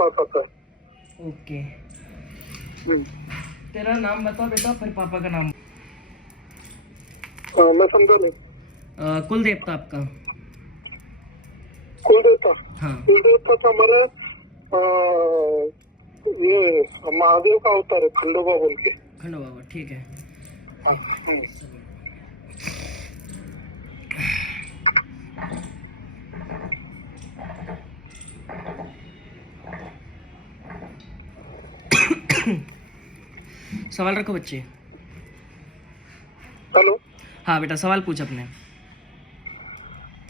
पास आता है। ओके, हम्म। तेरा नाम बता बेटा, फिर पापा का नाम। मैं समझा नहीं। कुल देवता आपका? कुलदेवता, हाँ। कुलदेवता तो हमारे ये महादेव का अवतार है, खंडोबा बोल के। खंडो बाबा, ठीक है। हाँ, सवाल रखो बच्चे। हेलो। हाँ बेटा, सवाल पूछ अपने।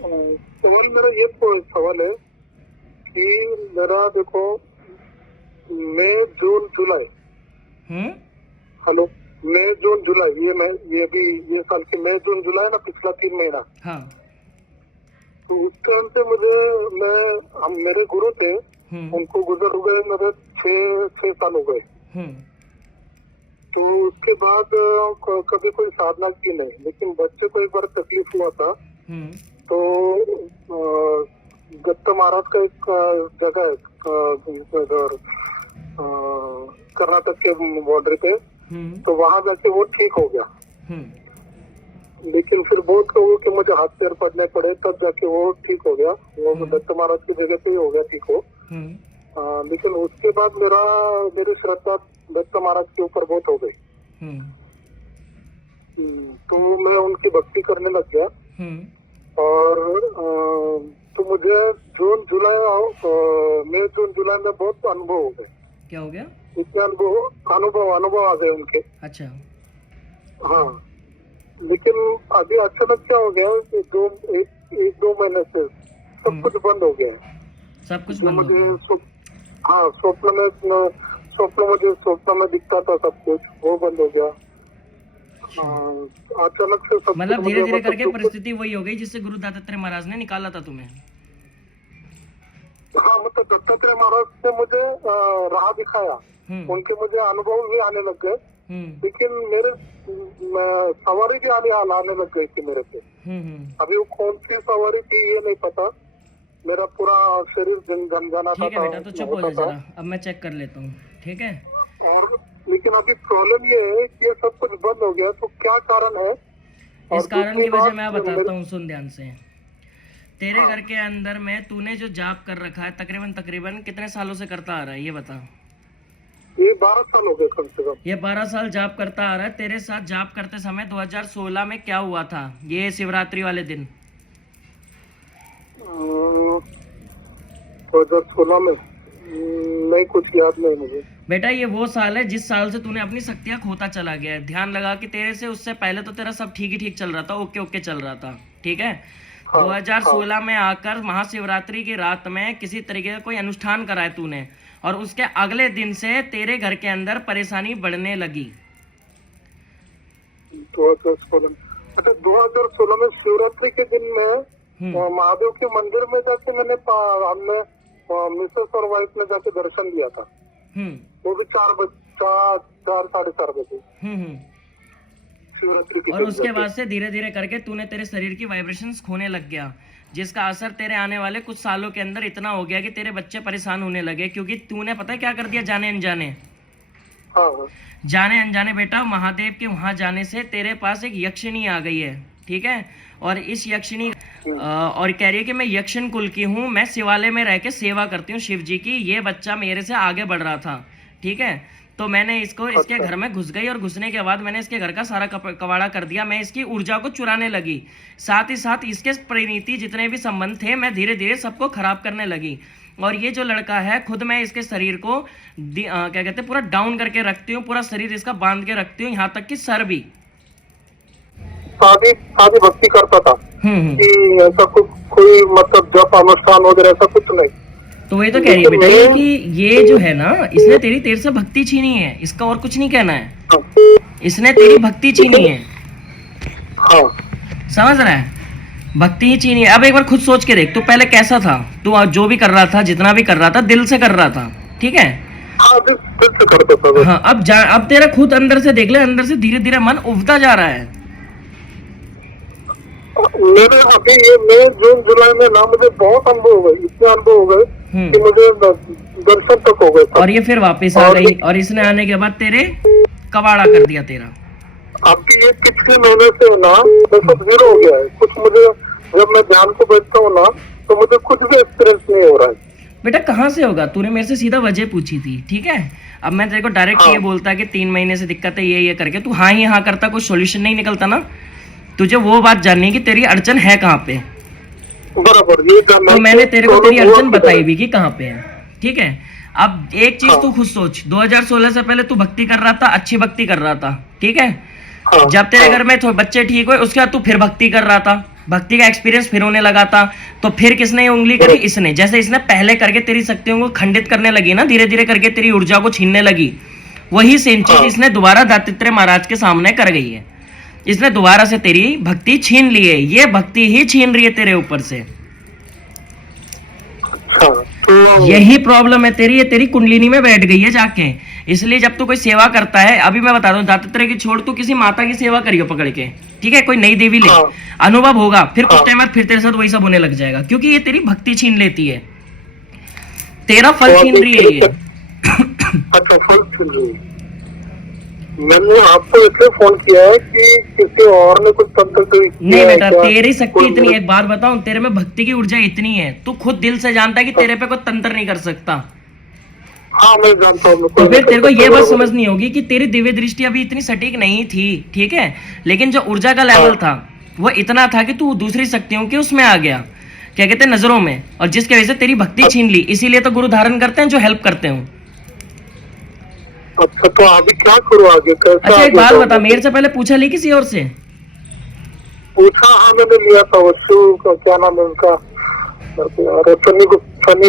सवाल मेरा ये सवाल है कि मेरा देखो मई जून जुलाई, हेलो, मई जून जुलाई, ये भी ये साल के मई जून जुलाई ना, पिछला 3 महीना। हाँ। तो उस टाइम से हम मेरे गुरु थे, उनको गुजर हो गए मेरे 6 साल हो गए। तो उसके बाद कभी कोई साधना की नहीं, लेकिन बच्चे को एक बार तकलीफ हुआ था। तो दत्त महाराज का एक जगह है कर्नाटक के बॉर्डर पे, तो वहां जाके वो ठीक हो गया। लेकिन फिर बहुत लोगों के मुझे हाथ पैर पड़ने पड़े, तब जाके वो ठीक हो गया। वो दत्त महाराज की जगह पे ही हो गया ठीक हो। लेकिन उसके बाद मेरी श्रद्धा दत्त महाराज के ऊपर बहुत हो गई। तो मैं उनकी भक्ति करने लग गया। और तो मुझे मई जून जुलाई में बहुत अनुभव हो गए। क्या हो गया? इतने अनुभव आ गए उनके। अच्छा। हाँ, लेकिन अभी अचानक क्या हो गया कि एक दो महीने से सब कुछ बंद हो गया है। सब कुछ बंद हो गया? हाँ, स्वप्न में दिखता था सब कुछ, वो बंद हो गया। अचानक से सब, मतलब धीरे धीरे करके परिस्थिति वही हो गई जिससे गुरु दत्तात्रेय महाराज ने निकाला था तुम्हें। हाँ, मतलब दत्तात्रेय महाराज ने मुझे राह दिखाया, उनके मुझे अनुभव भी आने लग गए। लेकिन मेरे सवारी भी आने लग गई थी मेरे पे। अभी वो कौन सी सवारी थी ये नहीं पता, मेरा पूरा शरीर गंजाना था। ठीक है बेटा, तो चुप हो जा जरा, अब मैं चेक कर लेता हूँ, ठीक है? और लेकिन अभी प्रॉब्लम ये है कि ये सब कुछ बंद हो गया, तो क्या कारण है? इस कारण की वजह मैं बताता हूँ, सुन ध्यान से। तेरे घर के अंदर में तूने जो जाप कर रखा है तकरीबन कितने सालों से करता आ रहा है, ये बता। ये 12 साल हो गए कम से कम। ये 12 साल जाप करता आ रहा है। तेरे साथ जाप करते समय 2016 में क्या हुआ था, ये शिवरात्रि वाले दिन? 2016 में नहीं, कुछ याद नहीं मुझे। बेटा ये वो साल है जिस साल से तूने अपनी शक्तियां खोता चला गया है। ध्यान लगा कि तेरे से उससे पहले तो तेरा सब ठीक ही ठीक चल रहा था, ओके चल रहा था, ठीक है? 2016 में आकर महाशिवरात्रि की रात में किसी तरीके का कोई अनुष्ठान कराया तूने, और उसके अगले दिन से तेरे घर के अंदर परेशानी बढ़ने लगी। 2016 में शिवरात्रि के दिन में महादेव के मंदिर में जाके हमने मिसेस और वाइफ ने जाके दर्शन दिया था। वो भी 4-4:30 बजे शिवरात्रि के। और उसके बाद से धीरे धीरे करके तूने तेरे शरीर की वाइब्रेशंस खोने लग गया, जिसका असर तेरे आने वाले कुछ सालों के अंदर इतना हो गया कि तेरे बच्चे परेशान होने लगे। क्योंकि तूने पता है क्या कर दिया, जाने अनजाने। हाँ। जाने अनजाने बेटा, महादेव के वहां जाने से तेरे पास एक यक्षिणी आ गई है, ठीक है? और इस यक्षिणी और कह रही है कि मैं यक्षिण कुल की हूँ, मैं शिवालय में रह के सेवा करती हूँ शिव जी की। ये बच्चा मेरे से आगे बढ़ रहा था, ठीक है? तो मैंने इसके घर में घुस गई, और घुसने के बाद मैंने इसके घर का सारा कवाड़ा कर दिया। मैं इसकी ऊर्जा को चुराने लगी, साथ ही साथ इसके परिणीति जितने भी संबंध थे मैं धीरे धीरे सबको खराब करने लगी। और ये जो लड़का है, खुद मैं इसके शरीर को क्या कहते हैं, पूरा डाउन करके रखती हूँ, पूरा शरीर इसका बांध के रखती हूँ, यहाँ तक कि सर भी। आगे भक्ति करता था कि ऐसा कोई मतलब जप अनुष्ठान वगैरह ऐसा कुछ नहीं। तो वही तो कह रही है बेटा ये कि ये जो है ना, इसने तेरे से भक्ति छीनी है, इसका और कुछ नहीं कहना है। इसने तेरी भक्ति छीनी है। हाँ। समझ रहा है? भक्ति ही छीनी है। अब एक बार खुद सोच के देख, तू पहले कैसा था? तू जो भी कर रहा था, जितना भी कर रहा था, दिल से कर रहा था, ठीक है? हाँ, दिल से करता था। हाँ, अब तेरा खुद अंदर से देख ले, अंदर से धीरे धीरे मन उबता जा रहा है। मेरे अभी ये मई जून जुलाई में ना मुझे बहुत अनुभव हो गए, इतने अनुभव हो गए कि मुझे दर्शन तक हो गए था। और ये फिर वापस आ गई, और इसने आने के बाद तेरे कबाड़ा कर दिया तेरा। अभी ये पिछले महीने से ना सब जीरो हो गया है। कुछ मुझे जब मैं ध्यान से बैठता हूँ ना तो मुझे कुछ भी एक्सपीरियंस नहीं हो रहा है। बेटा कहाँ से होगा, तूने मेरे से सीधा वजह पूछी थी, ठीक है। अब मैं तेरे को डायरेक्ट ये बोलता कि 3 महीने से दिक्कत है ये करके, तू हाँ ही हाँ करता, कोई सोल्यूशन नहीं निकलता ना। तुझे वो बात जाननी है कि तेरी अड़चन है कहाँ पे। बराबर, ये जानना तो मैंने तेरे को तेरी अड़चन बताई भी कि कहाँ पे है, ठीक है। अब एक चीज तू खुद सोच, 2016 से पहले तू भक्ति कर रहा था, अच्छी भक्ति कर रहा था, ठीक है। जब तेरे घर में बच्चे ठीक हुए उसके बाद तू फिर भक्ति कर रहा था, भक्ति का एक्सपीरियंस फिर होने लगा था। तो फिर किसने ये उंगली करी? इसने। जैसे इसने पहले करके तेरी शक्तियों को खंडित करने लगी ना, धीरे धीरे करके तेरी ऊर्जा को छीनने लगी, वही सेम चीज इसने दोबारा दत्तात्रेय महाराज के सामने कर गई है। इसने दोबारा से तेरी भक्ति छीन ली है, ये भक्ति ही छीन रही है तेरे ऊपर से। यही प्रॉब्लम है तेरी, ये तेरी कुंडलिनी में बैठ गई है जाके। इसलिए जब तू कोई सेवा करता है, अभी मैं बता दूं, दत्तात्रेय की छोड़ तू किसी माता की सेवा करियो पकड़ के, ठीक है, कोई नई देवी ले, अनुभव होगा, फिर कुछ टाइम बाद फिर तेरे साथ वही सब होने लग जाएगा, क्योंकि ये तेरी भक्ति छीन लेती है, तेरा फल छीन रही है ये। अच्छा, फल छीन रही है। मैंने आपको इसलिए फोन किया है कि किसी और ने कुछ तंत्र नहीं बेटा, तेरी शक्ति इतनी, एक बात बताऊं, तेरे में भक्ति की ऊर्जा इतनी है, तू खुद दिल से जानता है कि तेरे पे कोई तंत्र नहीं कर सकता। हाँ, मैं जानता हूँ। तो फिर तेरे को ये बात समझनी होगी कि तेरी दिव्य दृष्टि अभी इतनी सटीक नहीं थी, ठीक है, लेकिन जो ऊर्जा का लेवल था वो इतना था कि तू दूसरी शक्तियों के उसमें आ गया, क्या कहते हैं, नजरों में, और जिसकी वजह से तेरी भक्ति छीन ली। इसीलिए तो गुरु धारण करते हैं जो हेल्प करते हो। अच्छा, तो अभी क्या करूँ आगे? अच्छा एक बात बता, मेरे से पहले पूछा ली किसी और से? पूछा, हाँ मैंने लिया था। वो शिव का क्या नाम है उनका,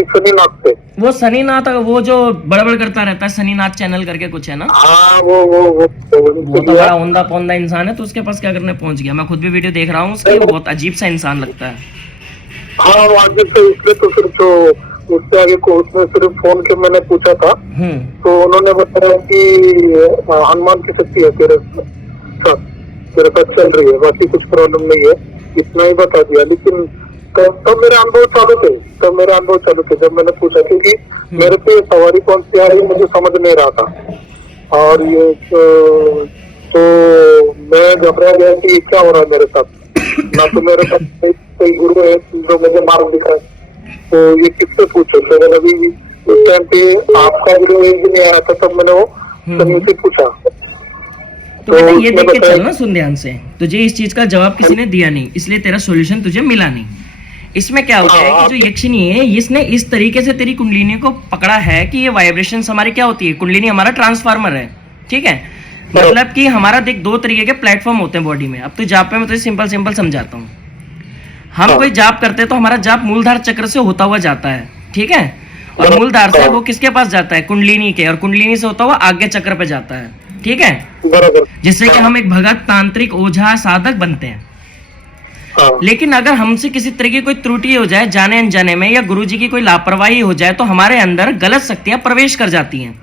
शनिनाथ से। वो शनिनाथ, वो जो बड़बड़ करता रहता है, शनिनाथ चैनल करके कुछ है ना? हाँ, वो तो बड़ा औंधा पौंधा इंसान है, तो उसके पास क्या करने पहुंच गया। मैं खुद भी वीडियो देख रहा हूँ उसकी, बहुत अजीब सा इंसान लगता है। हाँ, आगे से इसलिए तो फिर जो उससे आगे को उसने सिर्फ फोन के मैंने पूछा था, तो उन्होंने बताया कि हनुमान की शक्ति है तेरे साथ चल रही है, बाकी कुछ प्रॉब्लम नहीं है, इतना ही बता दिया। लेकिन तब मेरे अनुभव चालू थे जब मैंने पूछा, क्योंकि मेरे पे सवारी कौन सी आ रही मुझे समझ नहीं रहा था। और ये तो मैं घबरा गया कि क्या हो रहा है मेरे साथ। ना तो मेरे साथ कोई गुरु है जो मुझे मार्ग दिखाए, तो ये किससे पूछो। तो अभी उस टाइम पे आपका गुरु एक दिन आया था, तब मैंने वो सनी से पूछा। तो बेटा ये देख के चलना, सुन ध्यान से, तुझे इस चीज का जवाब किसी ने दिया नहीं, इसलिए तेरा सोल्यूशन तुझे मिला नहीं। इसमें क्या होता है कि जो यक्षिणी है, इसने इस तरीके से तेरी कुंडलिनी को पकड़ा है कि ये वाइब्रेशंस हमारी क्या होती है, कुंडलिनी हमारा ट्रांसफार्मर है, ठीक है। मतलब कि हमारा देख 2 तरीके के प्लेटफॉर्म होते हैं बॉडी में। अब तो जाप पे मैं तुझे सिंपल समझाता हूँ। हम कोई जाप करते हैं तो हमारा जाप मूलधार चक्र से होता हुआ जाता है, ठीक है, और मूलधार से वो किसके पास जाता है, कुंडलिनी के, और कुंडलिनी से होता हुआ आगे चक्र पे जाता है, ठीक है, जिससे कि हम एक भगत, तांत्रिक, ओझा, साधक बनते हैं। लेकिन अगर हमसे किसी तरह की कोई त्रुटि हो जाए जाने अनजाने में, या गुरुजी की कोई लापरवाही हो जाए, तो हमारे अंदर गलत शक्तियां प्रवेश कर जाती हैं।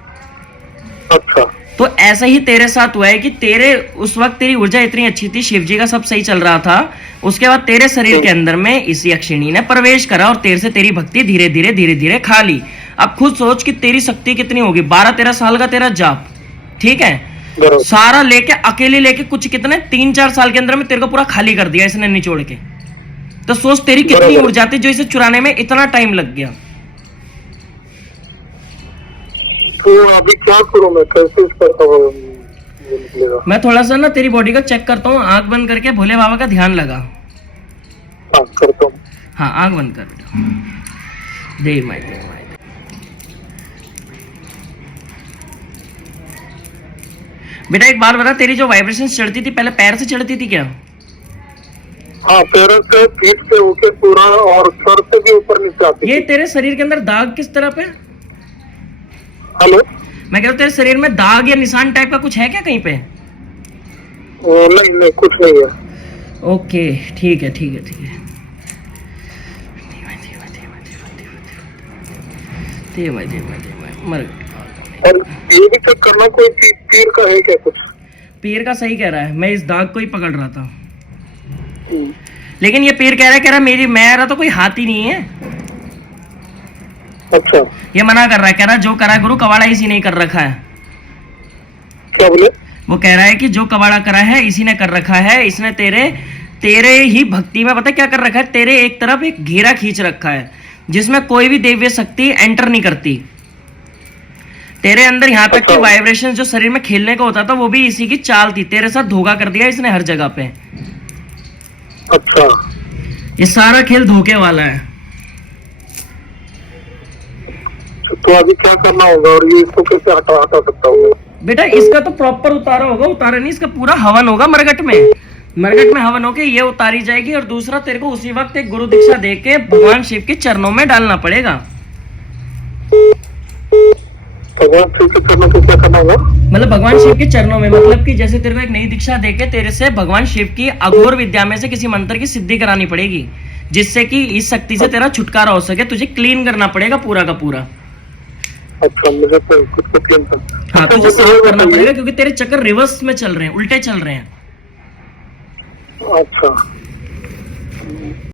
अच्छा, तो ऐसा ही तेरे साथ हुआ है कि तेरे उस वक्त तेरी ऊर्जा इतनी अच्छी थी, शिव जी का सब सही चल रहा था, उसके बाद तेरे शरीर के अंदर में इस यक्षिणी ने प्रवेश करा और तेरे से तेरी भक्ति धीरे धीरे खा ली। अब खुद सोच कि तेरी शक्ति कितनी होगी, 12-13 साल का तेरा जाप, ठीक है, सारा लेके अकेले लेके कुछ कितने 3-4 साल के अंदर में तेरे को पूरा खाली कर दिया इसने निचोड़ के। तो सोच तेरी कितनी ऊर्जा थी जो इसे चुराने में इतना टाइम लग गया। तो अभी क्या करूं मैं, कैसे इसका निकलेगा? मैं थोड़ा सा ना तेरी बॉडी को चेक करता हूँ, आंख बंद करके भोले बाबा का ध्यान लगा। हाँ, करता हूँ। हाँ, आंख बंद कर बेटा, दे माई बेटा। एक बार बता, तेरी जो वाइब्रेशन चढ़ती थी पहले पैर से चढ़ती थी क्या? हाँ, पैरों से, पीठ से ऊपर पूरा, और सर से भी ऊपर नीचे आती। ये तेरे शरीर के अंदर दाग किस तरह पे? हेलो, मैं कह रहा हूँ तेरे शरीर में दाग या निशान टाइप का कुछ है क्या कहीं पे? नहीं, कुछ नहीं है। ओके, ठीक है। मर गए। और ये भी चेक करना, कोई पीर का है क्या कुछ? पीर का सही कह रहा है, मैं इस दाग को ही पकड़ रहा था। लेकिन ये पीर कह रहा है मेरी मैं रहा तो कोई हाथी नहीं है। अच्छा, ये मना कर रहा है, कह रहा है जो करा है गुरु कबाड़ा इसी ने कर रखा है। क्या बोले? वो कह रहा है कि जो कबाड़ा करा है इसी ने कर रखा है, इसने तेरे ही भक्ति में पता क्या कर रखा है, तेरे एक तरफ एक घेरा खींच रखा है जिसमें कोई भी देव्य शक्ति एंटर नहीं करती। तेरे अंदर यहाँ तक कि वाइब्रेशन जो शरीर में खेलने को होता था वो भी इसी की चाल थी। तेरे साथ धोखा कर दिया इसने हर जगह पे। अच्छा, ये सारा खेल धोखे वाला है। तो अभी क्या करना होगा और ये इसको कैसे हटा सकता हूँ? बेटा इसका तो प्रॉपर उतारा होगा, उतारा नहीं, इसका पूरा हवन होगा मरघट में हवन होके ये उतारी जाएगी। और दूसरा तेरे को उसी वक्त एक गुरु दीक्षा दे के भगवान शिव के चरणों में डालना पड़ेगा। भगवान शिव के चरणों में क्या करना होगा? मतलब भगवान शिव के चरणों में, मतलब कि जैसे तेरे को एक नई दीक्षा देके तेरे से भगवान शिव की अघोर विद्या में से किसी मंत्र की सिद्धि करानी पड़ेगी, जिससे कि इस शक्ति से तेरा छुटकारा हो सके। तुझे क्लीन करना पड़ेगा पूरा का पूरा। अच्छा, मुझे तो खुद को क्लीन करना। हाँ, तुझे साफ करना पड़ेगा क्योंकि तेरे चक्कर रिवर्स में चल रहे हैं, उल्टे चल रहे हैं। अच्छा।